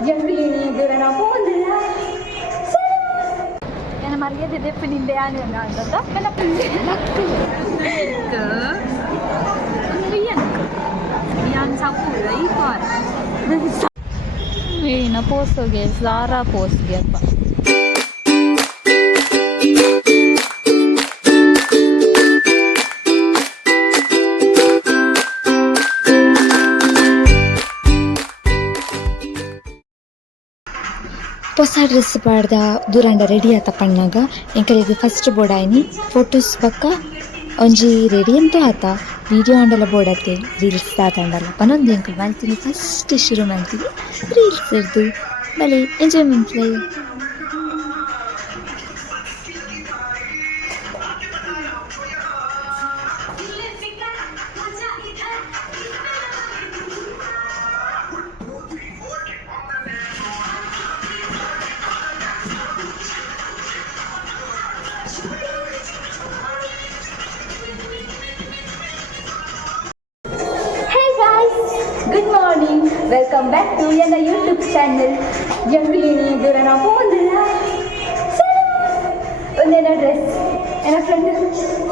Gianfilini durano fonda. Yana Maria de Defininde yani andata. Kana lakku. Ke. Rianku. Rian sapura ikor. Ina posoge Zara posoge appa. ಹೊಸ dress ಪಾಡ್ದ ದೂರಂಡ ready ಆತ ಪಣ್ಣಾಗ ಎಂಕಲೆಗ್ first ಬೋಡಾಯ್ನಿ photos ಬಕ್ಕ ಒಂಜಿ ready ಅಂತೂ ಆತ video ಆಂಡಲ ಬೋಡತ್ತೆ reels ದಾತಂಡಲ್ಲ ಪನೊಂದು ಎಂಕಲ್ ಮಲ್ತೀನಿ first ಶುರು ಮಾಡ್ತೀನಿ reels ಇರ್ದು ಬಲೆ ಎಂಜಾಯ್ಮೆಂಟ್ ಲೈ Good morning. Welcome back to your YouTube channel. Gianfilini durano fonda. Ondena dress. Ena friend.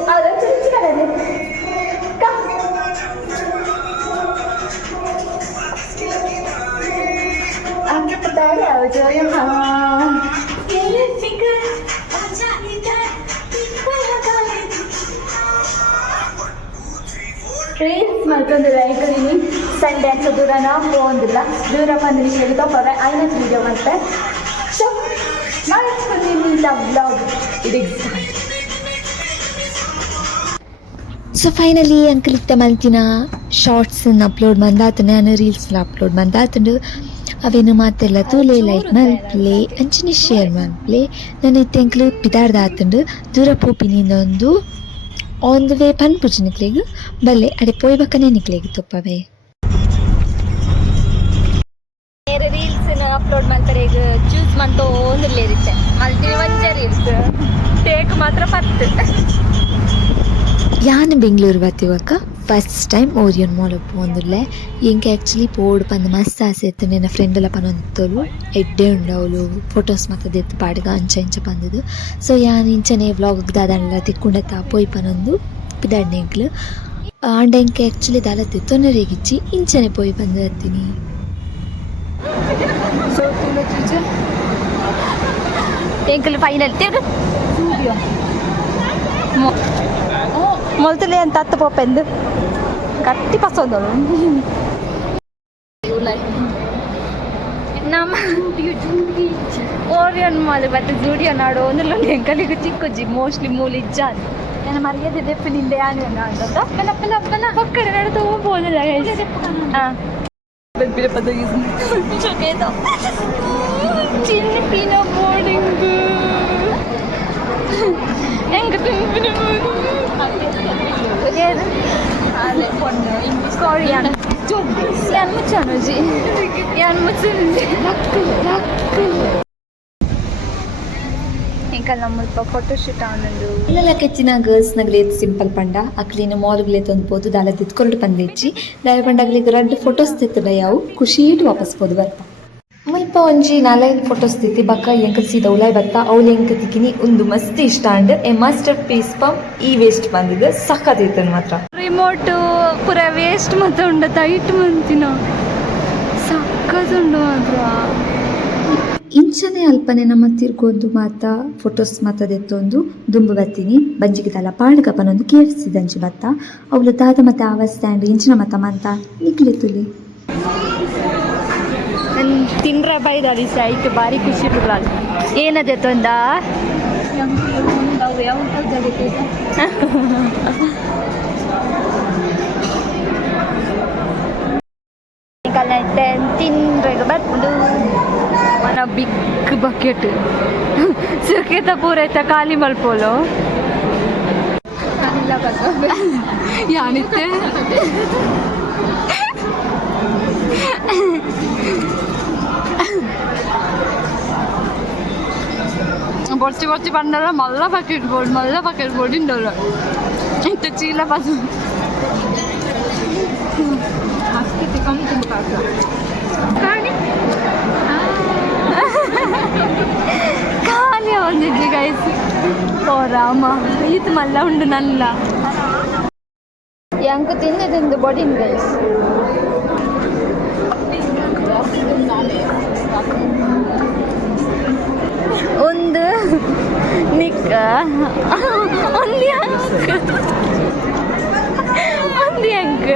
Ado chiccadade. Come. Anche potare audio ya. Reels ಮಾಡ್ಕೊಂಡಿಲ್ಲ ಯಾಕಂದ್ರೆ ಸಂಡೇ ಅಂತ ದೂರ ನಾವು ಹೋಗಿಲ್ಲ ದೂರ ಬಂದು ನಿಮಗೆ ತಪ್ಪವೆ ಐನತ್ ವೀಡಿಯೋ ಮತ್ತೆ ಸೊ ಮಾಡ್ಕೊಂಡಿನಿ ಬ್ಲಾಗ್ ಇದೀಗ ಸೊ ಫೈನಲಿ ಅಂಕಲ್ ಇತ್ತ ಮಲ್ತಿನ ಶಾರ್ಟ್ಸನ್ನು ಅಪ್ಲೋಡ್ ಮಂದಾತು ನಾನು ರೀಲ್ಸ್ನ ಅಪ್ಲೋಡ್ ಮಂದಾತುಂಡು ಅವೇನು ಮಾತೆಲ್ಲ ತೂಲೆ ಲೈಕ್ ಮಲ್ಪ್ಲೆ ಅಂಚಿನ ಶೇರ್ ಮಲ್ಪ್ಲೆ ನಾನು ಇತ್ತೆ ಅಂಕಲ್ ಪಿದಾರ್ದಾತುಂಡು ದೂರ ಪೋಪಿನಿಂದ ಒಂದು ಆನ್ ದ ವೇ ಪನ್ಪುಜಿ ನಿಕ್ಲೆಗ್ ಬಲ್ಲೆ ಅಡೆ ಪೋಯ್ ಬಕ್ಕನೆ ನಿಕ್ಲೆಗ್ ತುಪ್ಪವೇ ಬೇರೆ ರೀಲ್ಸ್ ಅಪ್ಲೋಡ್ ಮಾಡ್ಕಡೆಗೆ ಚೂಸ್ ಮಾಡ್ತೋ ಒಂದಿಲ್ಲ ಇರುತ್ತೆ ಮಲ್ತಿನ ಒಂಜ ರೀಲ್ಸ್ ಟೇಕ್ ಮಾತ್ರ 10 ಯಾನ್ ಬೆಂಗಳೂರು ಬತ್ತಿವಕ್ಕ ಫಸ್ಟ್ ಟೈಮ್ ಓರಿಯನ್ ಮಾಲಕ್ಕೆ ಪೋಂದುಲ್ಲೆ ಎಂಕೆ ಆ್ಯಕ್ಚುಲಿ ಪೋಡ್ ಪಂದು ಮಸ್ತ್ ಆಸೆ ಇತ್ತು ನನ್ನ ಫ್ರೆಂಡ್ ಎಲ್ಲ ಪನೊಂತೋಲು ಎಡ್ಡೆ ಉಂಡವಳು ಫೋಟೋಸ್ ಮತ್ತು ದೆತ್ತು ಪಾಡ್ಗ ಅಂಚ ಇಂಚ ಪಂದದು ಸೊ ಯಾನ್ ಇಂಚನೆ ವ್ಲಾಗ್ ದಾದಲ್ಲ ತಿಕ್ಕೊಂಡತ್ತ ಪೋಯ್ ಪನೊಂದು ಪಿದಾಡ್ನೆಗ್ಲು ಆಂಡ ಎಂಕೆ ಆ್ಯಕ್ಚುಲಿ ದಾಲತ್ತಿ ತೊಂದರೆಗಿಚ್ಚಿ ಇಂಚನೆ ಪೋಯ್ ಬಂದು ಹತ್ತೀನಿ ಎಂಕಲ್ ಫೈನಲ್ ತೇಡು ಮೊದಲೇ ಅಂತ ಹತ್ತು ಪೋಪೆಂದು ಕಟ್ಟಿ ಪಸೋದಳು ನಮ್ಮ ಓರಿಯನ್ ಮಾಲ್ ಮತ್ತೆ ಜೂಡಿಯೋ ನಾಡು ಒಂದಲ್ಲ ಎಂಕಲಿಗೆ ಚಿಕ್ಕಜ್ಜಿ ಮೋಸ್ಟ್ಲಿ ಮೂಲಿಜ್ಜ ನಾನು ಮರ್ಯಾದೆ ದೆಪ್ಪಿನಿಂದ ಯಾನು ಅಂತ ಪಕ್ಕಡೆ ನಡೆದು ಹೋಗ್ಬೋದಿಲ್ಲ ಹಾಂ ಚಿನ್ನ ಪಿನ ಬೋರ್ಡಿಂಗ್ ಹೆಂಗೆ ತುಂಬಿನ Korean. Yan mucano ji. Yan mucano. ఇంకా నమ్మల్ప ఫోటోషూట్ ఆనందు ಇಲ್ಲ ಕೆಚ್ಚಿನ ಗರ್ಲ್ಸ್ನಾಗ್ಲೇತ್ ಸಿಂಪಲ್ ಪಂಡ ಅಕ್ಲಿನ ಮಾಲ್ಗ್ಲೇತ್ ಒಂದು ಪೋದು ದಾಲ ದಿತ್ಕೊಂಡು ಪಂದಿಚ್ಚಿ ದಾಯ ಪಂಡಾಗ್ಲಿಗೆ 2 ಫೋಟೋಸ್ ತಿತ್ತಡ ಯಾವು ಖುಷಿಟ್ಟು ವಾಪಸ್ ಪೋದು ಬರ್ಪ ಮುಲ್ಪ ಒಂಜಿ 4-5 ಫೋಟೋಸ್ ತಿತ್ತಿ ಬಕ್ಕ ಎಂಕಲ್ ಸೀದಾ ಉಲಾಯ್ ಬತ್ತ ಅವ್ಲು ಎಂಕ ತಿಕ್ಕಿನಿ ಒಂದು ಮಸ್ತ್ ಇಷ್ಟ ಅಂಡ್ ಎ ಮಾಸ್ಟರ್ ಪೀಸ್ ಪಮ್ ಈ ವೇಸ್ಟ್ ಬಂದಿದ್ದು ಸಖತ್ ಇತ್ತನ್ ಮಾತ್ರ ರಿಮೋಟ್ ಪೂರ ವೇಸ್ಟ್ ಮತ್ತೆ ಉಂಡ ಟೈಟ್ ಮಂತಿನ ಸಖತ್ ಉಂಡು ಮಾತ್ರ ಇಂಚನೆ ಅಲ್ಪನೆ ನಮ್ಮ ತಿರ್ಗೊಂದು ಮಾತ ಫೋಟೋಸ್ ಮಾತದೆತ್ತೊಂದು ದುಂಬು ಬತ್ತೀನಿ ಬಂಜಿಗೆ ತಲ ಪಾಡ್ಗಪ್ಪನೊಂದು KFC ದಂಚಿ ಬತ್ತ ಅವಳು ದಾದ ಮತ್ತೆ ಆವ ಸ್ಟ್ಯಾಂಡ್ ಇಂಚಿನ ಮತ್ತ ಮಂತ ನಿಕ್ಲೆತ್ತುಲಿ ತಿನ್ರ ಬೈದಾರಿ ಸೈಕ್ ಭಾರಿ ಖುಷಿ ಬಿಡ್ಲ ಏನದೆ ತೊಂದ ತಿನ್ರಾಗ ಬಂದು ಮನ ಬಿಗ್ ಬಕೆಟ್ ಸುಖೇತ ಪೂರೈತ ಖಾಲಿ ಮಲ್ಪೋಲು ಯಾನಿತ್ತೆ ಬರ್ಚಿ ಬಂಡಲ್ಲ ಮಲ್ಲ ಬಕೆಟ್ ಬೋರ್ಡ್ ಇಂಡೋರು ಇಂಥ ಚೀಲ ಬಸ್ ಅಷ್ಟೇ ಕಮ್ಮಿ ತುಂಬ ಕಾಣಿ ರಾಮ ಪ್ರೀತಿ ಮಲ್ಲ ಉಂಡು ನಲ್ಲ ಎಂಕು ತಿಂದು ತಿಂದು ಬಾಡಿನ ಗೈಸ್ ಒಂದು ನಿಕ್ಕ ಒಂದು ಅಂಕ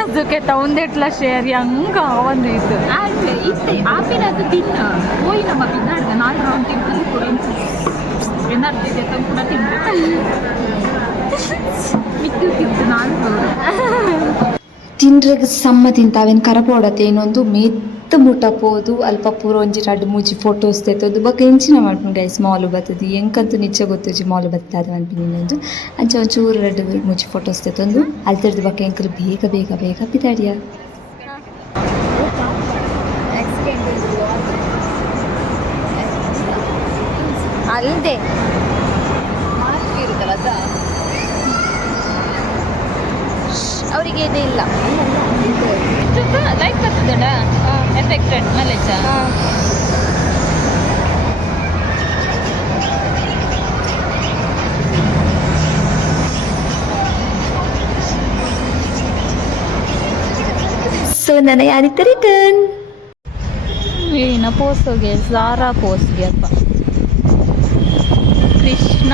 ಅದಕ್ಕೆ ತಗೊಂಡೆಟ್ಲ ಶೇರ್ ಹೆಂಗ ಒಂದು ಇದು ಇತ್ತೆ ಆಪಿನದು ತಿನ್ನ ಹೋಯ್ ನಮ್ಮ ಬಿನ್ನಾಡ್ದ 4 ರೌಂಡ್ ತಿಂದು ಕೂಡ ಏನಾರ್ದಿದೆ ಅಂತ ಕೂಡ ತಿಂದು ಮಿದ್ದು ತಿಂದು 4 ತಿಂಡ್ರೆಗ್ ಸಮ್ಮ ತಿಂತಾವೇನು ಕರಪೋಡತ್ತೆ ಇನ್ನೊಂದು ಮೆತ್ತ ಮುಟ್ಟ ಪೋದು ಅಲ್ಪ ಪೂರ ಒಂಜಿ 2 3 ಫೋಟೋಸ್ ತೆತ್ತೋದು ಬೊಕ ಎಂಚಿನ ಮಾಡ್ಕೊಂಡು ಗೈಸ್ ಮಾಲು ಬತ್ತದು ಎಂಕಂತೂ ನಿಚ್ಚ ಗೊತ್ತುಜಿ ಮಾಲು ಬತ್ತಾದ ಅನ್ಪಿನಿ ಇನ್ನೊಂದು ಅಂಚ ಒಂಚೂರು 2 3 ಫೋಟೋಸ್ ತೆತ್ತೊಂದು ಅಲ್ತರ್ದು ಬೊಕ ಎಂಕರು ಬೇಗ ಬೇಗ ಬೇಗ ಪಿತಾಡಿಯ ಅಲ್ಲದೆ ಇರುತ್ತಲ್ಲ ಅದ ಅವರಿಗೆ ಇದೇ ಇಲ್ಲ ಲೈಕ್ ಬರ್ತದಡ ಎಫೆಕ್ಟೆಡ್ ಮಲೆಚ ಸೊ ನನ್ನ ಯಾರಿತ್ತ ರಿಟರ್ನ್ ಏನ ಪೋಸ್ಗೆ ಝಾರಾ ಪೋಸ್ಗೆ ಅಪ್ಪ ಕೃಷ್ಣ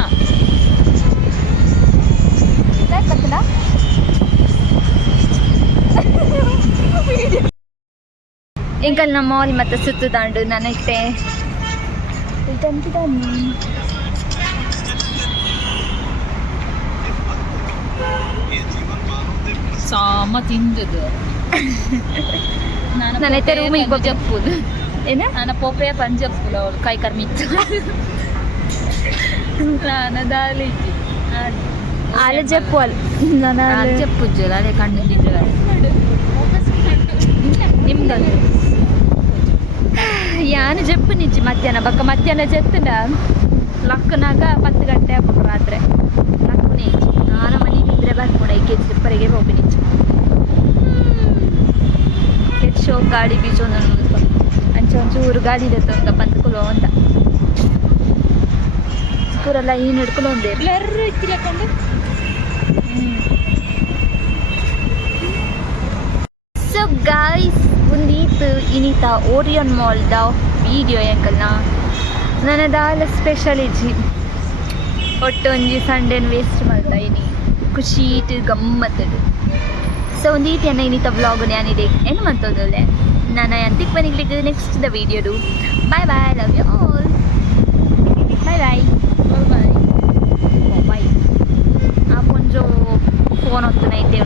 ಎಂಕಲ್ ನಮ್ಮ ಮಾಲ್ ಮತ್ತೆ ಸುತ್ತುದಾಂಡು ನನಗೆ ಸಾಮ ತಿಂದದು ನನೈತೆ ರೂಮಿಗೆ ಜಪ್ಪುದು ಏನ ನನ್ನ ಪೋಪೆಯ ಪಂಜಪ್ಪುಲು ಅವಳು ಕೈ ಕರ್ಮಿತ್ತು ನಾನು ದಾಲಿ ಆಲ ಜಪ್ಪು ಅಲ್ಲ ನಾನು ಜಪ್ಪುಜ್ಜಲ್ಲ ಅದೇ ಕಣ್ಣಿದ್ದಿದ್ರೆ ನಿಮ್ದು ಯಾನು ಜಪ್ಪು ನಿಜ್ಜಿ ಮಧ್ಯಾಹ್ನ ಬಕ್ಕ ಮಧ್ಯಾಹ್ನ ಜತ್ತನ ಲಕ್ಕನಾಗ 10 ಗಂಟೆ ಆಗ್ಬೇಕು ರಾತ್ರಿ ಲಕ್ಕು ನಿಜ್ಜಿ ನಾನು ಮನೆಗಿದ್ರೆ ಬರ್ಬೋಣ ಈ ಕೆಜಿ ಜಿಪ್ಪರಿಗೆ ಹೋಗಿ ನಿಜ್ಜಿ ಕೆಜಿ ಶೋ ಗಾಡಿ ಬೀಜ ಒಂಚೂರು ಗಾಡಿ ಇರುತ್ತೆ ಅಂತ ಬಂದ್ಕೊಳ್ಳೋ ಅಂತ ಪೂರೆಲ್ಲ ಏನು ಹಿಡ್ಕೊಂಡು ಒಂದೇ ಎಲ್ಲರೂ ಇತ್ತಿಲಕೊಂಡು ಸೊ ಗಾಯ್ಸ್ ಒಂದೀತು ಇನ್ನೀತ ಓರಿಯನ್ ಮಾಲ್ದ ವೀಡಿಯೋ ಎಂಕಲ್ನ ನನ್ನದಾಲ ಸ್ಪೆಷಲ್ ಇಜ್ಜಿ ಒಟ್ಟು ಒಂಜಿ ಸಂಡೇನ ವೇಸ್ಟ್ ಮಾಡ್ತಾ ಇನಿ ಖುಷಿ ಇಟ್ಟು ಗಮ್ಮತ್ತಡು ಸೊ ಒಂದೀತಿ ಅನ್ನ ಇನ್ನೀತ ವ್ಲಾಗ್ ഞാനിದೆ ಏನು ಮಂತೋದಲ್ಲೆ ನಾನು ಅಂತಿಕ್ ಬನಿಗ್ಲಿಕ್ಕೆ ನೆಕ್ಸ್ಟ್ ದ ವೀಡಿಯೋಡು bye bye love you all bye bye bye bye ಆ ಕೊಂಚ ಫೋನ್ ಹೊತ್ತನೈತೆ